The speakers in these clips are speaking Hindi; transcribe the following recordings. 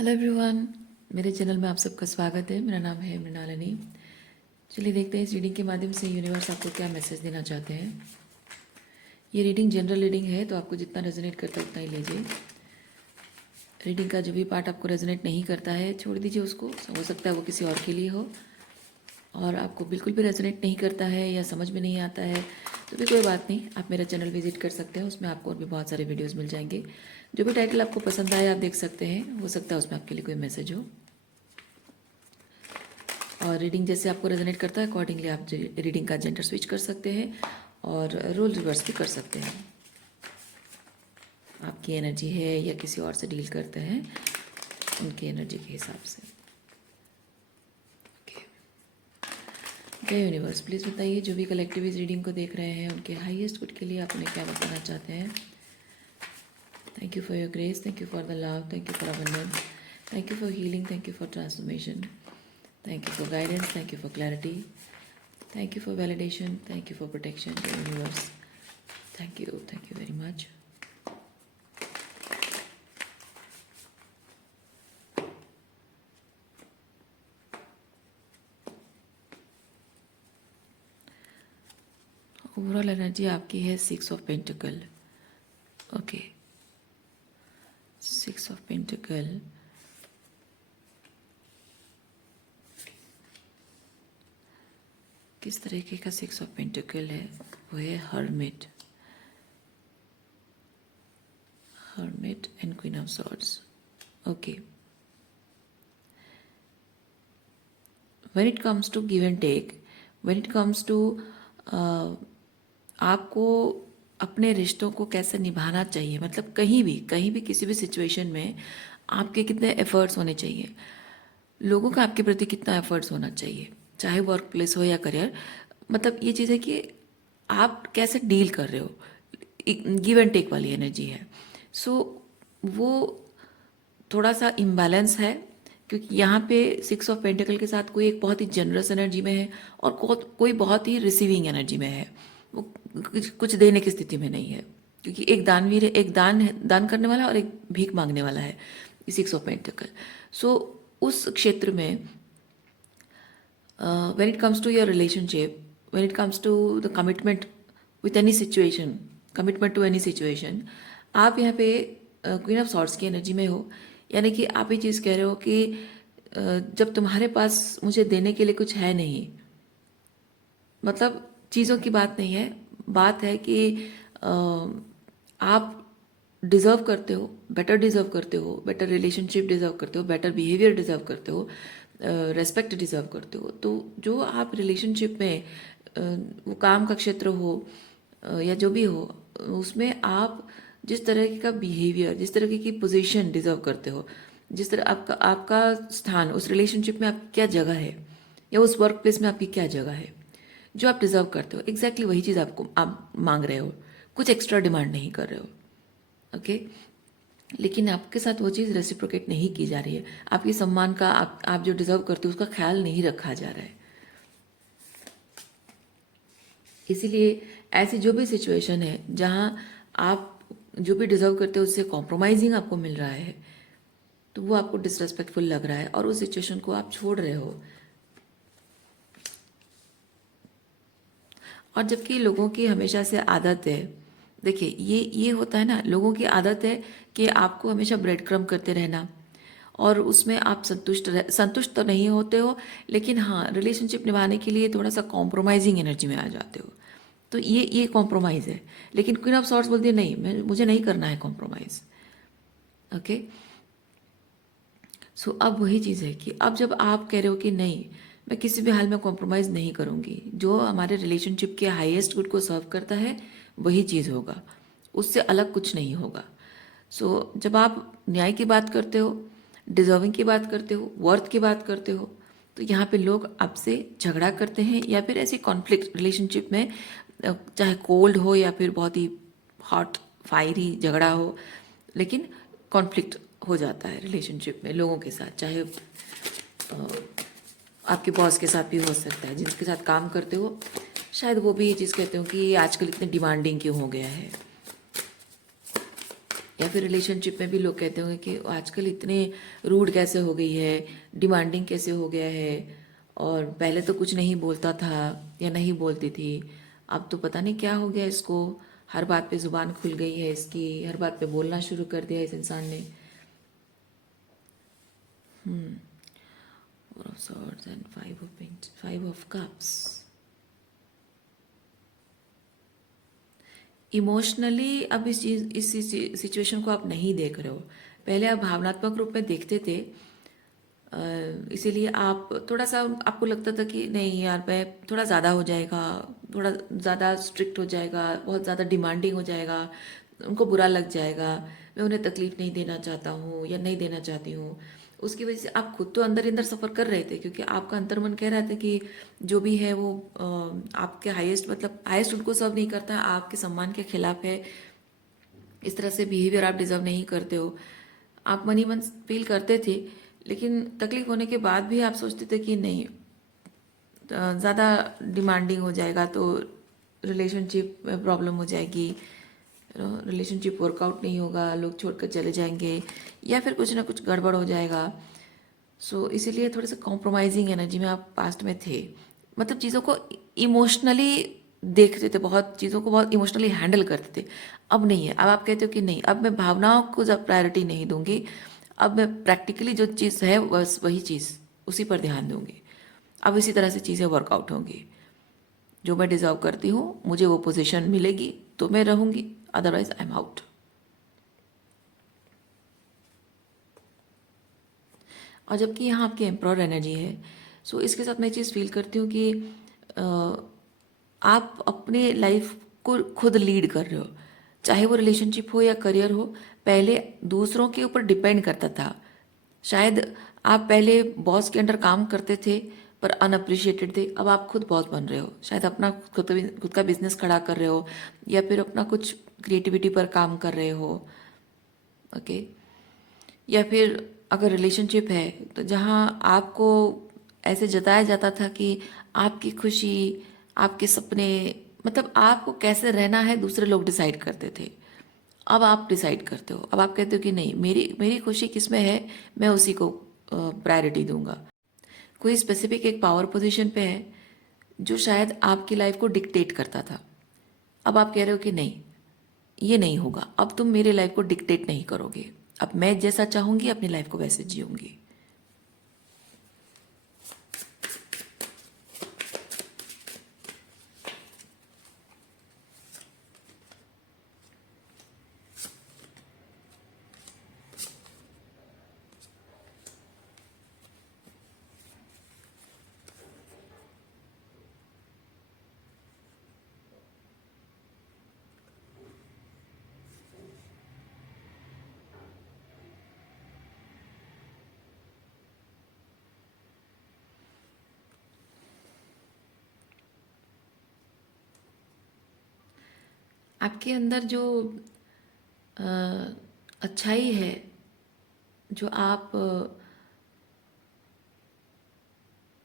हेलो एवरीवन, मेरे चैनल में आप सबका स्वागत है। मेरा नाम है मृणालिनी। चलिए देखते हैं इस रीडिंग के माध्यम से यूनिवर्स आपको क्या मैसेज देना चाहते हैं। ये रीडिंग जनरल रीडिंग है, तो आपको जितना रेजोनेट करता है उतना ही लीजिए। रीडिंग का जो भी पार्ट आपको रेजोनेट नहीं करता है छोड़ दीजिए उसको। हो सकता है वो किसी और के लिए हो। और आपको बिल्कुल भी रेजोनेट नहीं करता है या समझ में नहीं आता है तो भी कोई बात नहीं, आप मेरा चैनल विजिट कर सकते हैं। उसमें आपको और भी बहुत सारे वीडियोज़ मिल जाएंगे। जो भी टाइटल आपको पसंद आए आप देख सकते हैं। हो सकता है उसमें आपके लिए कोई मैसेज हो। और रीडिंग जैसे आपको रेजोनेट करता है अकॉर्डिंगली आप रीडिंग का जेंडर स्विच कर सकते हैं और रोल रिवर्स भी कर सकते हैं। आपकी एनर्जी है या किसी और से डील करते हैं उनकी एनर्जी के हिसाब से। ओके यूनिवर्स, प्लीज़ बताइए जो भी कलेक्टिव इस रीडिंग को देख रहे हैं उनके हाईएस्ट गुड के लिए आप उन्हें क्या बताना चाहते हैं। Thank you for your grace, thank you for the love, thank you for abundance, thank you for healing, thank you for transformation, thank you for guidance, thank you for clarity, thank you for validation, thank you for protection, the universe. Thank you very much. Overall energy आपकी है 6 of pentacles. Okay, 6 of pentacles. किस तरीके का 6 ऑफ पेंटिकल है? वो है hermit, hermit and queen of swords. Okay, when it comes to give and take, when it comes to आपको अपने रिश्तों को कैसे निभाना चाहिए, मतलब कहीं भी किसी भी सिचुएशन में आपके कितने एफर्ट्स होने चाहिए, लोगों का आपके प्रति कितना एफर्ट्स होना चाहिए, चाहे वर्क प्लेस हो या करियर। मतलब ये चीज़ है कि आप कैसे डील कर रहे हो। गिव एंड टेक वाली एनर्जी है। सो वो थोड़ा सा इम्बैलेंस है क्योंकि यहाँ पे 6 ऑफ पेंटिकल के साथ कोई एक बहुत ही जनरस एनर्जी में है और कोई बहुत ही रिसीविंग एनर्जी में है। वो कुछ देने की स्थिति में नहीं है क्योंकि एक दानवीर है, एक दान करने वाला और एक भीख मांगने वाला है 6 ऑफ पेंटिकल। सो उस क्षेत्र में when it comes to your relationship, when it comes to the commitment with any situation, commitment to any situation, आप यहाँ पे क्वीन ऑफ सॉर्ड्स की एनर्जी में हो। यानी कि आप ये चीज़ कह रहे हो कि जब तुम्हारे पास मुझे देने के लिए कुछ है नहीं, मतलब चीज़ों की बात नहीं है, बात है कि आप डिज़र्व करते हो, बेटर डिज़र्व करते हो, बेटर रिलेशनशिप डिज़र्व करते हो, बेटर बिहेवियर डिज़र्व करते हो, रेस्पेक्ट डिज़र्व करते हो। तो जो आप रिलेशनशिप में वो काम का क्षेत्र हो या जो भी हो, उसमें आप जिस तरह का बिहेवियर, जिस तरह की पोजीशन डिज़र्व करते हो, जिस तरह आपका आपका स्थान उस रिलेशनशिप में आपकी क्या जगह है या उस वर्क प्लेस में आपकी क्या जगह है, जो आप डिज़र्व करते हो, एग्जैक्टली वही चीज़ आपको आप मांग रहे हो, कुछ एक्स्ट्रा डिमांड नहीं कर रहे हो। ओके, लेकिन आपके साथ वो चीज़ रेसिप्रोकेट नहीं की जा रही है। आपकी सम्मान का आप जो डिजर्व करते हो उसका ख्याल नहीं रखा जा रहा है। इसीलिए ऐसी जो भी सिचुएशन है जहाँ आप जो भी डिजर्व करते हो उससे कॉम्प्रोमाइजिंग आपको मिल रहा है तो वो आपको डिसरेस्पेक्टफुल लग रहा है और उस सिचुएशन को आप छोड़ रहे हो। और जबकि लोगों की हमेशा से आदत है, देखिए ये होता है ना, लोगों की आदत है कि आपको हमेशा ब्रेड क्रम्ब करते रहना और उसमें आप संतुष्ट तो नहीं होते हो, लेकिन हाँ रिलेशनशिप निभाने के लिए थोड़ा सा कॉम्प्रोमाइजिंग एनर्जी में आ जाते हो। तो ये कॉम्प्रोमाइज़ है। लेकिन क्वीन ऑफ सॉर्ड्स बोलती है नहीं, मुझे नहीं करना है कॉम्प्रोमाइज़। ओके, सो अब वही चीज़ है कि अब जब आप कह रहे हो कि नहीं, मैं किसी भी हाल में कॉम्प्रोमाइज़ नहीं करूँगी, जो हमारे रिलेशनशिप के हाईएस्ट गुड को सर्व करता है वही चीज़ होगा, उससे अलग कुछ नहीं होगा। सो जब आप न्याय की बात करते हो, डिजर्विंग की बात करते हो, वर्थ की बात करते हो, तो यहाँ पे लोग आपसे झगड़ा करते हैं या फिर ऐसी कॉन्फ्लिक्ट रिलेशनशिप में, चाहे कोल्ड हो या फिर बहुत ही हॉट फायरी झगड़ा हो, लेकिन कॉन्फ्लिक्ट हो जाता है रिलेशनशिप में लोगों के साथ। चाहे आपके बॉस के साथ भी हो सकता है, जिनके साथ काम करते हो शायद वो भी ये चीज़ कहते हो कि आजकल इतने डिमांडिंग क्यों हो गया है, या फिर रिलेशनशिप में भी लोग कहते होंगे कि आजकल इतने रूड कैसे हो गई है, डिमांडिंग कैसे हो गया है, और पहले तो कुछ नहीं बोलता था या नहीं बोलती थी, अब तो पता नहीं क्या हो गया इसको, हर बात पे ज़ुबान खुल गई है इसकी, हर बात पे बोलना शुरू कर दिया इस इंसान ने। Four of Swords and Five of Cups. Emotionally अब इस सिचुएशन को आप नहीं देख रहे हो, पहले आप भावनात्मक रूप में देखते थे। इसीलिए आप थोड़ा सा, आपको लगता था कि नहीं यार मैं थोड़ा ज़्यादा हो जाएगा, थोड़ा ज़्यादा स्ट्रिक्ट हो जाएगा, बहुत ज़्यादा डिमांडिंग हो जाएगा, उनको बुरा लग जाएगा, मैं उन्हें तकलीफ़ नहीं देना चाहता हूँ या नहीं देना चाहती हूँ। उसकी वजह से आप खुद तो अंदर अंदर सफ़र कर रहे थे, क्योंकि आपका अंतर्मन कह रहा था कि जो भी है वो आपके हाईएस्ट, मतलब हाईएस्ट उनको सर्व नहीं करता, आपके सम्मान के खिलाफ है, इस तरह से बिहेवियर आप डिज़र्व नहीं करते हो, आप मन ही मन फील करते थे। लेकिन तकलीफ होने के बाद भी आप सोचते थे कि नहीं, ज़्यादा डिमांडिंग हो जाएगा तो रिलेशनशिप में प्रॉब्लम हो जाएगी, रिलेशनशिप वर्कआउट नहीं होगा, लोग छोड़कर चले जाएंगे या फिर कुछ ना कुछ गड़बड़ हो जाएगा। सो इसीलिए थोड़े से कॉम्प्रोमाइजिंग एनर्जी में आप पास्ट में थे, मतलब चीज़ों को इमोशनली देखते थे, बहुत चीज़ों को बहुत इमोशनली हैंडल करते थे। अब नहीं है, अब आप कहते हो कि नहीं, अब मैं भावनाओं को जब प्रायोरिटी नहीं दूंगी, अब मैं प्रैक्टिकली जो चीज़ है बस वही चीज़, उसी पर ध्यान दूंगी। अब इसी तरह से चीज़ें वर्कआउट होंगी, जो मैं डिजर्व करती हूँ मुझे वो पोजीशन मिलेगी तो मैं रहूँगी, अदरवाइज आई एम आउट। और जबकि यहाँ आपकी एम्प्रॉर एनर्जी है, सो इसके साथ मैं चीज़ फील करती हूँ कि अ, आप अपने लाइफ को खुद लीड कर रहे हो, चाहे वो रिलेशनशिप हो या करियर हो। पहले दूसरों के ऊपर डिपेंड करता था, शायद आप पहले बॉस के अंडर काम करते थे पर अनअप्रिशिएटेड थे, अब आप खुद बॉस बन रहे हो, शायद अपना खुद का बिजनेस खड़ा कर रहे हो या फिर अपना कुछ क्रिएटिविटी पर काम कर रहे हो। ओके, या फिर अगर रिलेशनशिप है तो जहाँ आपको ऐसे जताया जाता था कि आपकी खुशी, आपके सपने, मतलब आपको कैसे रहना है दूसरे लोग डिसाइड करते थे, अब आप डिसाइड करते हो, अब आप कहते हो कि नहीं, मेरी मेरी खुशी किस में है, मैं उसी को प्रायोरिटी दूंगा। कोई स्पेसिफिक एक पावर पोजीशन पे है जो शायद आपकी लाइफ को डिक्टेट करता था, अब आप कह रहे हो कि नहीं, ये नहीं होगा, अब तुम मेरे लाइफ को डिक्टेट नहीं करोगे, अब मैं जैसा चाहूंगी अपनी लाइफ को वैसे जीऊंगी। आपके अंदर जो अ, अच्छाई है, जो आप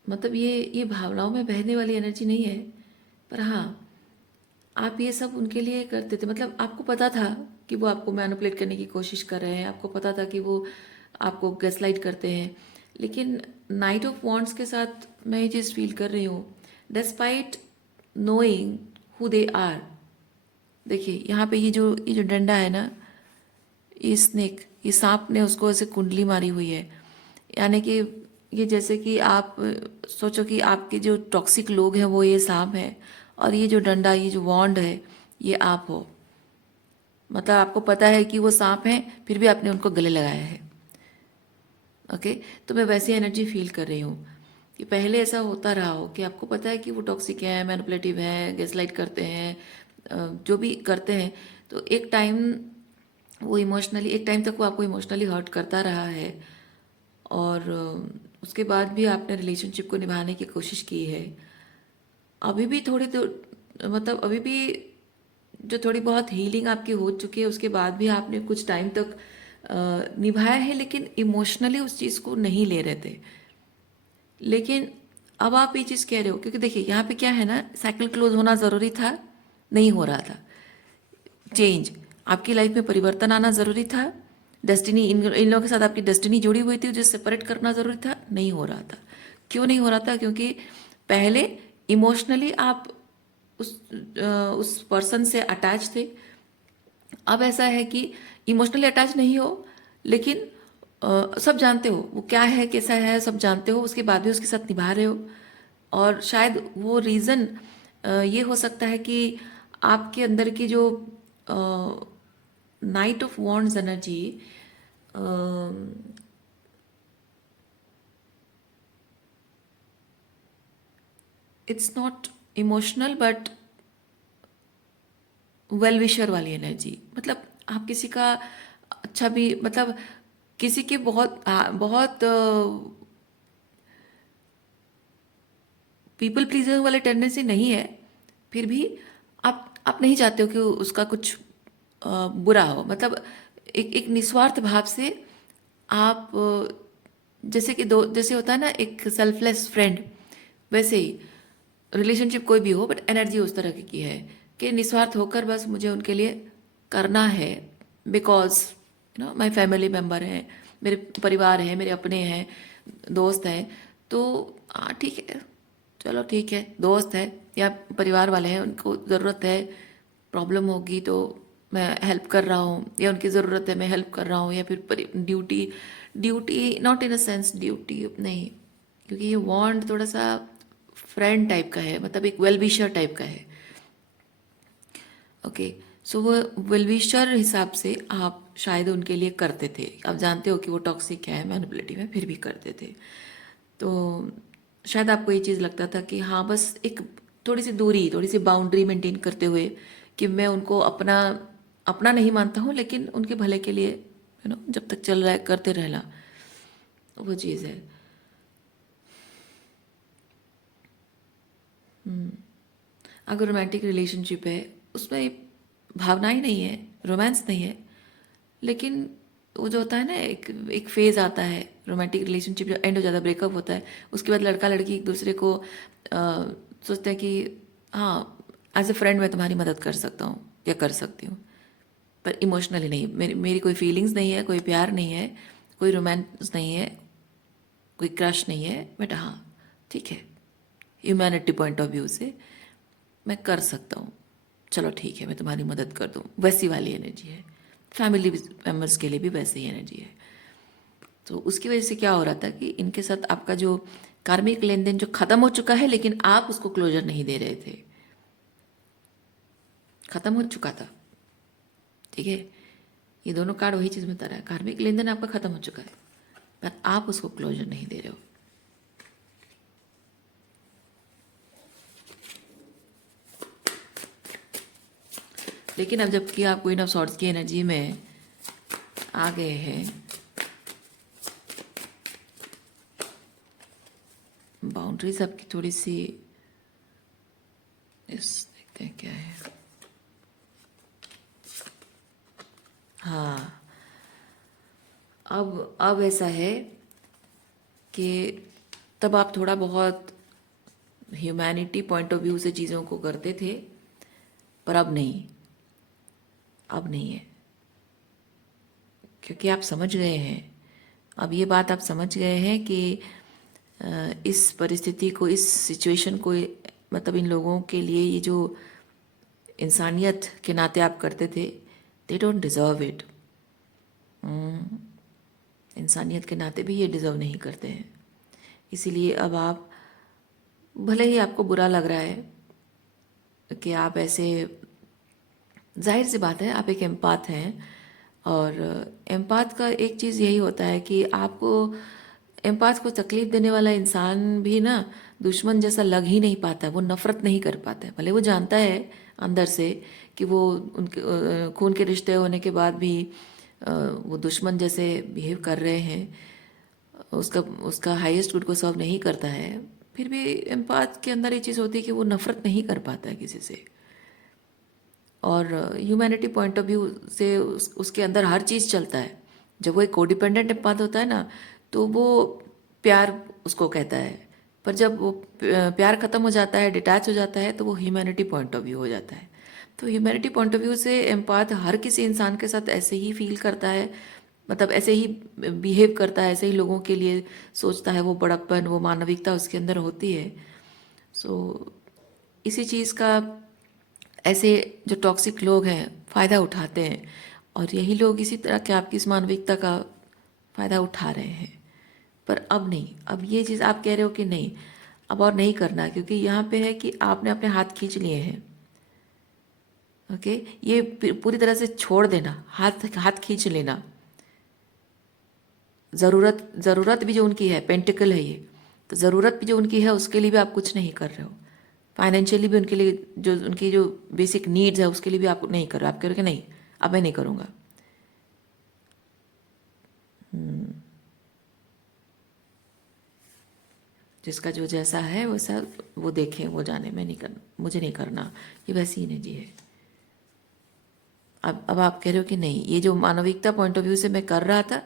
मतलब ये भावनाओं में बहने वाली एनर्जी नहीं है, पर हाँ, आप ये सब उनके लिए करते थे, मतलब आपको पता था कि वो आपको मैनिपुलेट करने की कोशिश कर रहे हैं, आपको पता था कि वो आपको गैसलाइट करते हैं, लेकिन नाइट ऑफ वॉन्ड्स के साथ मैं ये चीज़ फील कर रही हूँ, despite knowing who they are. देखिए यहाँ पे ये जो डंडा है ना, ये स्नेक, ये सांप ने उसको ऐसे कुंडली मारी हुई है, यानी कि ये जैसे कि आप सोचो कि आपके जो टॉक्सिक लोग हैं वो ये सांप है, और ये जो डंडा, ये जो वॉन्ड है, ये आप हो। मतलब आपको पता है कि वो सांप हैं, फिर भी आपने उनको गले लगाया है। ओके, तो मैं वैसी एनर्जी फील कर रही हूँ कि पहले ऐसा होता रहा हो कि आपको पता है कि वो टॉक्सिक है, मैनिपुलेटिव है, गैसलाइट करते हैं, जो भी करते हैं, तो एक टाइम वो इमोशनली, एक टाइम तक वो आपको इमोशनली हर्ट करता रहा है, और उसके बाद भी आपने रिलेशनशिप को निभाने की कोशिश की है। अभी भी थोड़ी तो, मतलब अभी भी जो थोड़ी बहुत हीलिंग आपकी हो चुकी है, उसके बाद भी आपने कुछ टाइम तक निभाया है, लेकिन इमोशनली उस चीज़ को नहीं ले रहे थे। लेकिन अब आप ये चीज़ कह रहे हो, क्योंकि देखिए यहाँ पे क्या है ना, साइकिल क्लोज होना ज़रूरी था, नहीं हो रहा था चेंज। आपकी लाइफ में परिवर्तन आना ज़रूरी था। डेस्टिनी इन लोगों के साथ आपकी डेस्टिनी जुड़ी हुई थी, जिसे सेपरेट करना ज़रूरी था, नहीं हो रहा था। क्यों नहीं हो रहा था? क्योंकि पहले इमोशनली आप उस पर्सन से अटैच थे। अब ऐसा है कि इमोशनली अटैच नहीं हो, लेकिन सब जानते हो वो क्या है, कैसा है, सब जानते हो, उसके बाद भी उसके साथ निभा रहे हो। और शायद वो रीज़न ये हो सकता है कि आपके अंदर की जो night of wands energy, it's not emotional but well wisher वाली एनर्जी। मतलब आप किसी का अच्छा भी, मतलब किसी के बहुत बहुत पीपल प्लीजर वाले टेंडेंसी नहीं है, फिर भी आप नहीं चाहते हो कि उसका कुछ बुरा हो। मतलब एक निस्वार्थ भाव से आप जैसे कि दो, जैसे होता है ना एक सेल्फलेस फ्रेंड, वैसे ही रिलेशनशिप कोई भी हो, बट एनर्जी उस तरह की है कि निस्वार्थ होकर बस मुझे उनके लिए करना है, बिकॉज माई फैमिली मेम्बर है, मेरे परिवार है, मेरे अपने हैं, दोस्त हैं। तो हाँ ठीक है, चलो ठीक है, दोस्त है या परिवार वाले हैं, उनको ज़रूरत है, प्रॉब्लम होगी तो मैं हेल्प कर रहा हूँ, या उनकी ज़रूरत है मैं हेल्प कर रहा हूँ, या फिर duty, duty not in a sense duty नहीं, क्योंकि ये वांट थोड़ा सा फ्रेंड टाइप का है, मतलब एक वेल विशर टाइप का है। ओके, सो वो वेल विशर हिसाब से आप शायद उनके लिए करते थे। आप जानते हो कि वो टॉक्सिक है, मैनिपुलेटिव है, फिर भी करते थे। तो शायद आपको ये चीज़ लगता था कि हाँ बस एक थोड़ी सी दूरी, थोड़ी सी बाउंड्री मेंटेन करते हुए कि मैं उनको अपना अपना नहीं मानता हूँ, लेकिन उनके भले के लिए जब तक चल रहा है करते रहना, वो चीज़ है। अगर रोमांटिक रिलेशनशिप है, उसमें भावनाएं नहीं है, रोमांस नहीं है, लेकिन वो जो होता है ना, एक फेज आता है रोमांटिक रिलेशनशिप, जो एंड हो जाता है, ब्रेकअप होता है, उसके बाद लड़का लड़की एक दूसरे को सोचते हैं कि हाँ एज ए फ्रेंड मैं तुम्हारी मदद कर सकता हूँ या कर सकती हूँ, पर इमोशनली नहीं। मेरी कोई फीलिंग्स नहीं है, कोई प्यार नहीं है, कोई रोमांस नहीं है, कोई क्रश नहीं है, बट हाँ ठीक है, ह्यूमैनिटी पॉइंट ऑफ व्यू से मैं कर सकता हूँ, चलो ठीक है मैं तुम्हारी मदद कर दूँ, वैसी वाली एनर्जी है। फैमिली मेम्बर्स के लिए भी वैसे ही एनर्जी है। तो उसकी वजह से क्या हो रहा था कि इनके साथ आपका जो कार्मिक लेन देन जो खत्म हो चुका है, लेकिन आप उसको क्लोजर नहीं दे रहे थे। खत्म हो चुका था, ठीक है, ये दोनों कार्ड वही चीज़ बता रहा है, कार्मिक लेन देन आपका खत्म हो चुका है, पर आप उसको क्लोजर नहीं दे रहे हो। लेकिन अब जबकि आप क्वीन ऑफ सॉर्ड्स की एनर्जी में आ गए हैं, बाउंड्रीज आपकी थोड़ी सी, इस देखते हैं क्या है। हाँ, अब ऐसा है कि तब आप थोड़ा बहुत ह्यूमैनिटी पॉइंट ऑफ व्यू से चीज़ों को करते थे, पर अब नहीं, अब नहीं है, क्योंकि आप समझ गए हैं। अब ये बात आप समझ गए हैं कि इस परिस्थिति को, इस सिचुएशन को, मतलब इन लोगों के लिए ये जो इंसानियत के नाते आप करते थे, दे डोंट डिज़र्व इट। इंसानियत के नाते भी ये डिज़र्व नहीं करते हैं। इसीलिए अब आप, भले ही आपको बुरा लग रहा है कि आप ऐसे, जाहिर सी बात है आप एक एम्पाथ हैं, और एम्पाथ का एक चीज़ यही होता है कि आपको, एम्पाथ को तकलीफ देने वाला इंसान भी ना दुश्मन जैसा लग ही नहीं पाता, वो नफरत नहीं कर पाता है। भले वो जानता है अंदर से कि वो उनके खून के रिश्ते होने के बाद भी वो दुश्मन जैसे बिहेव कर रहे हैं, उसका उसका हाईएस्ट गुड को सर्व नहीं करता है, फिर भी एम्पाथ के अंदर ये चीज़ होती है कि वो नफरत नहीं कर पाता है किसी से। और ह्यूमैनिटी पॉइंट ऑफ व्यू से उसके अंदर हर चीज़ चलता है। जब वो एक कोडिपेंडेंट एम्पाथ होता है ना, तो वो प्यार उसको कहता है, पर जब वो प्यार ख़त्म हो जाता है, डिटैच हो जाता है, तो वो ह्यूमैनिटी पॉइंट ऑफ व्यू हो जाता है। तो ह्यूमैनिटी पॉइंट ऑफ व्यू से एम्पाथ हर किसी इंसान के साथ ऐसे ही फील करता है, मतलब ऐसे ही बिहेव करता है, ऐसे ही लोगों के लिए सोचता है, वो बड़प्पन, वो मानविकता उसके अंदर होती है। सो इसी चीज़ का ऐसे जो टॉक्सिक लोग हैं फ़ायदा उठाते हैं, और यही लोग इसी तरह के आपकी इस मानविकता का फ़ायदा उठा रहे हैं। पर अब नहीं, अब ये चीज़ आप कह रहे हो कि नहीं, अब और नहीं करना, क्योंकि यहाँ पे है कि आपने अपने हाथ खींच लिए हैं। ओके, ये पूरी तरह से छोड़ देना, हाथ हाथ खींच लेना। ज़रूरत भी जो उनकी है, पेंटिकल है ये, तो ज़रूरत भी जो उनकी है उसके लिए भी आप कुछ नहीं कर रहे हो। फाइनेंशियली भी उनके लिए जो उनकी जो बेसिक नीड्स है उसके लिए भी आप नहीं कर रहे हो। आप कह रहे हो कि नहीं, अब मैं नहीं करूँगा। जिसका जो जैसा है वैसा वो देखें, वो जाने, मैं नहीं करना, मुझे नहीं करना, ये वैसी एनर्जी है। अब आप कह रहे हो कि नहीं, ये जो मानविकता पॉइंट ऑफ व्यू से मैं कर रहा था,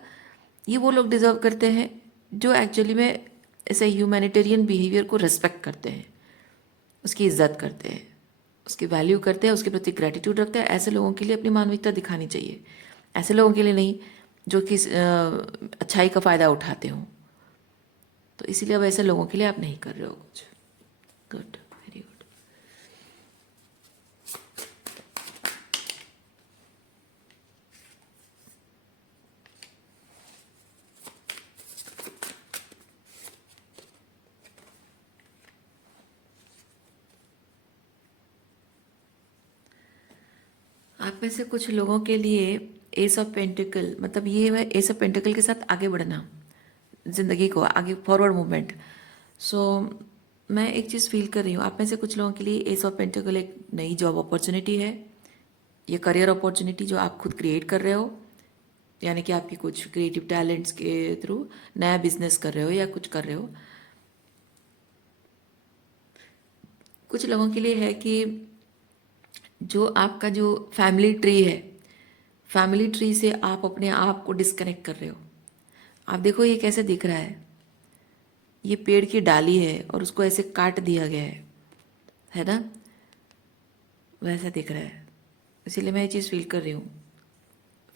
ये वो लोग डिजर्व करते हैं जो एक्चुअली में ऐसे ह्यूमैनिटेरियन बिहेवियर को रिस्पेक्ट करते हैं, उसकी इज्जत करते हैं, उसकी वैल्यू करते हैं, उसके प्रति ग्रेटिट्यूड रखते हैं। ऐसे लोगों के लिए अपनी मानविकता दिखानी चाहिए, ऐसे लोगों के लिए नहीं जो कि अच्छाई का फ़ायदा उठाते हों। तो इसीलिए अब ऐसे लोगों के लिए आप नहीं कर रहे हो कुछ। Good, very good. आप में से कुछ लोगों के लिए एस ऑफ पेंटिकल, मतलब ये है एस ऑफ पेंटिकल के साथ आगे बढ़ना, ज़िंदगी को आगे फॉरवर्ड मूवमेंट। सो मैं एक चीज़ फील कर रही हूँ, आप में से कुछ लोगों के लिए एस ऑफ पेंटिकल एक नई जॉब अपॉर्चुनिटी है, ये करियर अपॉर्चुनिटी जो आप खुद क्रिएट कर रहे हो, यानी कि आपकी कुछ क्रिएटिव टैलेंट्स के थ्रू नया बिजनेस कर रहे हो या कुछ कर रहे हो। कुछ लोगों के लिए है कि जो आपका जो फैमिली ट्री है, फैमिली ट्री से आप अपने आप को डिस्कनेक्ट कर रहे हो। आप देखो ये कैसे दिख रहा है, ये पेड़ की डाली है और उसको ऐसे काट दिया गया है ना, वैसा दिख रहा है। इसीलिए मैं ये चीज़ फील कर रही हूँ,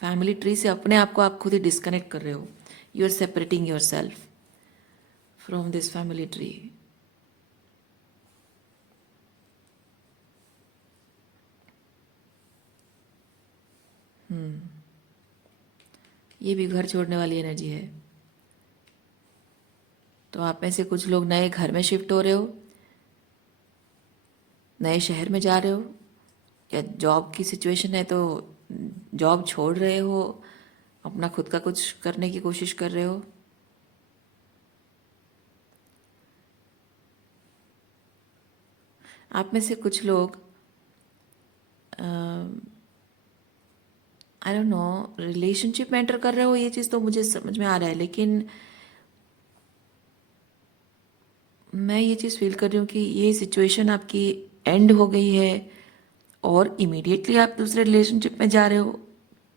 फैमिली ट्री से अपने आप को आप खुद ही डिस्कनेक्ट कर रहे हो। You are separating yourself from this family tree. ये भी घर छोड़ने वाली एनर्जी है। तो आप में से कुछ लोग नए घर में शिफ्ट हो रहे हो, नए शहर में जा रहे हो, या जॉब की सिचुएशन है तो जॉब छोड़ रहे हो, अपना खुद का कुछ करने की कोशिश कर रहे हो। आप में से कुछ लोग आई डोंट नो रिलेशनशिप में एंटर कर रहे हो, ये चीज़ तो मुझे समझ में आ रहा है, लेकिन मैं ये चीज़ फील कर रही हूँ कि ये सिचुएशन आपकी एंड हो गई है और इमीडिएटली आप दूसरे रिलेशनशिप में जा रहे हो,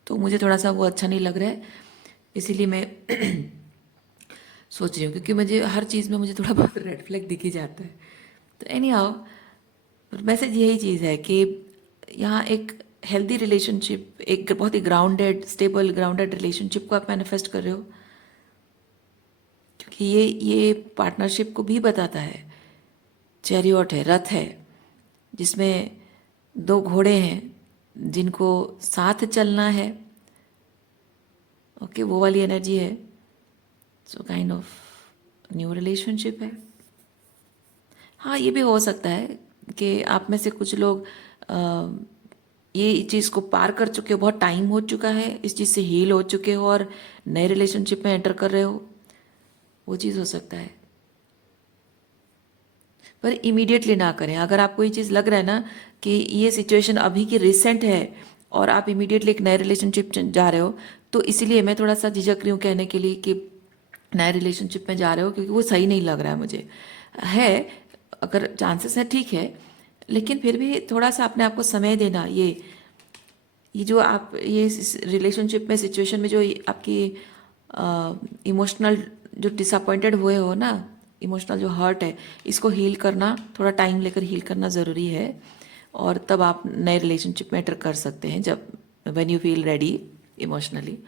तो मुझे थोड़ा सा वो अच्छा नहीं लग रहा है। इसीलिए मैं सोच रही हूँ, क्योंकि मुझे हर चीज़ में मुझे थोड़ा बहुत रेड फ्लैग दिख ही जाता है। तो एनी हाउ, पर मैसेज यही चीज़ है कि यहाँ एक हेल्दी रिलेशनशिप, एक बहुत ही ग्राउंडेड, स्टेबल ग्राउंडेड रिलेशनशिप को आप मैनिफेस्ट कर रहे हो, क्योंकि ये पार्टनरशिप को भी बताता है। चैरियट है, रथ है, जिसमें दो घोड़े हैं जिनको साथ चलना है। ओके, वो वाली एनर्जी है। So kind of new relationship है। हाँ, ये भी हो सकता है कि आप में से कुछ लोग ये चीज़ को पार कर चुके हो, बहुत टाइम हो चुका है, इस चीज़ से हील हो चुके हो और नए रिलेशनशिप में एंटर कर रहे हो, वो चीज़ हो सकता है। पर इमीडिएटली ना करें। अगर आपको ये चीज़ लग रहा है ना कि ये सिचुएशन अभी की रिसेंट है और आप इमीडिएटली एक नए रिलेशनशिप जा रहे हो, तो इसीलिए मैं थोड़ा सा झिझक रही हूँ कहने के लिए कि नए रिलेशनशिप में जा रहे हो, क्योंकि वो सही नहीं लग रहा है मुझे। है, अगर चांसेस है ठीक है, लेकिन फिर भी थोड़ा सा अपने आप को समय देना। ये जो आप ये रिलेशनशिप में, सिचुएशन में जो आपकी इमोशनल जो डिसअपॉइंटेड हुए हो ना, इमोशनल जो हर्ट है, इसको हील करना, थोड़ा टाइम लेकर हील करना ज़रूरी है। और तब आप नए रिलेशनशिप में एंटर कर सकते हैं, जब when you feel ready emotionally.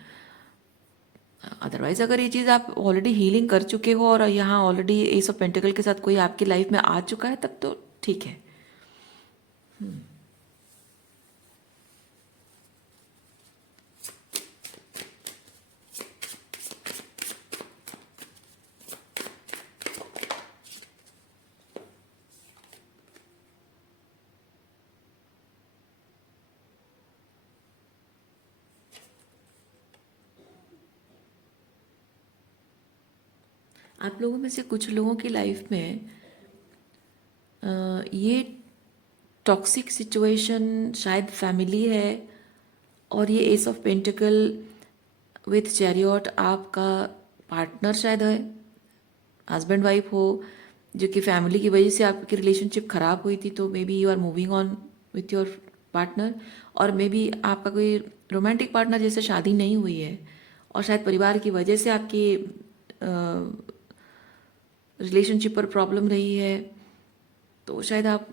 Otherwise अगर ये चीज़ आप ऑलरेडी हीलिंग कर चुके हो और यहाँ ऑलरेडी एस ऑफ पेंटिकल के साथ कोई आपकी लाइफ में आ चुका है, तब तो ठीक है। आप लोगों में से कुछ लोगों की लाइफ में ये टॉक्सिक सिचुएशन शायद फैमिली है, और ये S of pentacle with chariot आपका पार्टनर शायद है, हस्बैंड वाइफ हो, जो कि फैमिली की वजह से आपकी रिलेशनशिप ख़राब हुई थी, तो maybe you are moving on with your partner. और मे बी आपका कोई रोमांटिक पार्टनर जैसे शादी नहीं हुई है, और शायद परिवार की वजह से आपकी रिलेशनशिप पर प्रॉब्लम रही है, तो शायद आप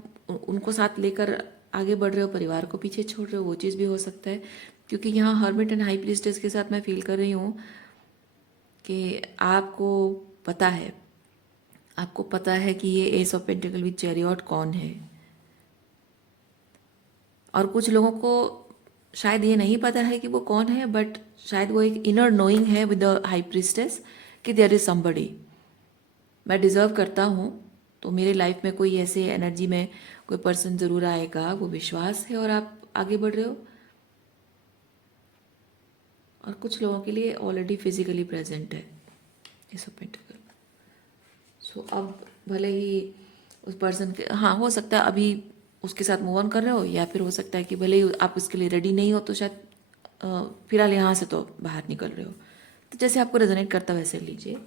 उनको साथ लेकर आगे बढ़ रहे हो, परिवार को पीछे छोड़ रहे हो, वो चीज़ भी हो सकता है। क्योंकि यहाँ हर्मिट एंड हाई प्रीस्टेस के साथ मैं फील कर रही हूँ कि आपको पता है कि ये S of pentacle with chariot कौन है। और कुछ लोगों को शायद ये नहीं पता है कि वो कौन है, बट शायद वो एक इनर नोइंग है विद द हाई प्रीस्टेस कि देयर इज समबडी, मैं डिज़र्व करता हूँ, तो मेरे लाइफ में कोई ऐसे एनर्जी में कोई पर्सन ज़रूर आएगा, वो विश्वास है और आप आगे बढ़ रहे हो। और कुछ लोगों के लिए ऑलरेडी फिजिकली प्रेजेंट है एस ऑफ पेंटिकल। सो अब भले ही उस पर्सन के, हाँ हो सकता है अभी उसके साथ मूव ऑन कर रहे हो, या फिर हो सकता है कि भले ही आप उसके लिए रेडी नहीं हो, तो शायद फिलहाल यहाँ से तो बाहर निकल रहे हो। तो जैसे आपको रेजोनेट करता वैसे लीजिए।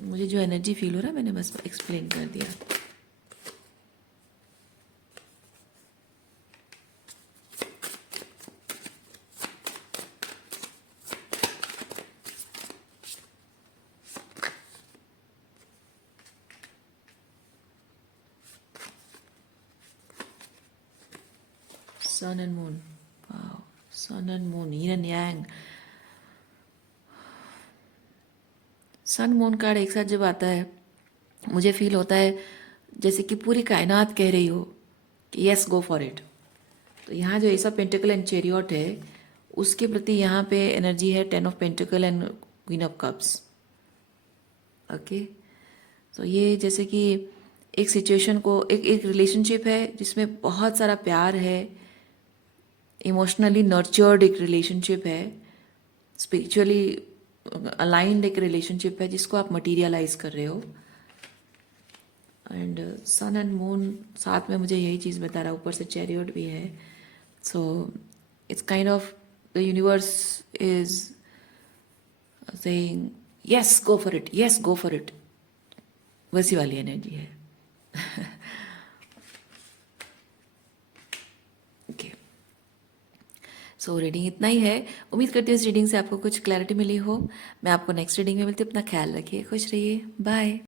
मुझे जो एनर्जी फील हो रहा है मैंने बस एक्सप्लेन कर दिया। Sun and moon, wow, sun and moon, yin and yang. Sun moon card एक साथ जब आता है, मुझे फील होता है जैसे कि पूरी कायनात कह रही हो कि यस गो फॉर इट। तो यहाँ जो S of pentacle and chariot है, उसके प्रति यहाँ पे एनर्जी है ten of pentacle and queen of cups. Okay, तो ये जैसे कि एक सिचुएशन को, एक रिलेशनशिप है जिसमें बहुत सारा प्यार है, इमोशनली नर्चर्ड एक रिलेशनशिप है, स्पिरिचुअली अलाइंड एक रिलेशनशिप है जिसको आप मटीरियलाइज कर रहे हो। एंड सन एंड मून साथ में मुझे यही चीज़ बता रहा है, ऊपर से चैरियट भी है। So it's kind of the universe is saying yes go for it, yes go for it, वैसी वाली एनर्जी है। ओके, सो रीडिंग इतना ही है। उम्मीद करती हूँ इस रीडिंग से आपको कुछ क्लैरिटी मिली हो। मैं आपको नेक्स्ट रीडिंग में मिलती हूँ। अपना ख्याल रखिए, खुश रहिए, बाय।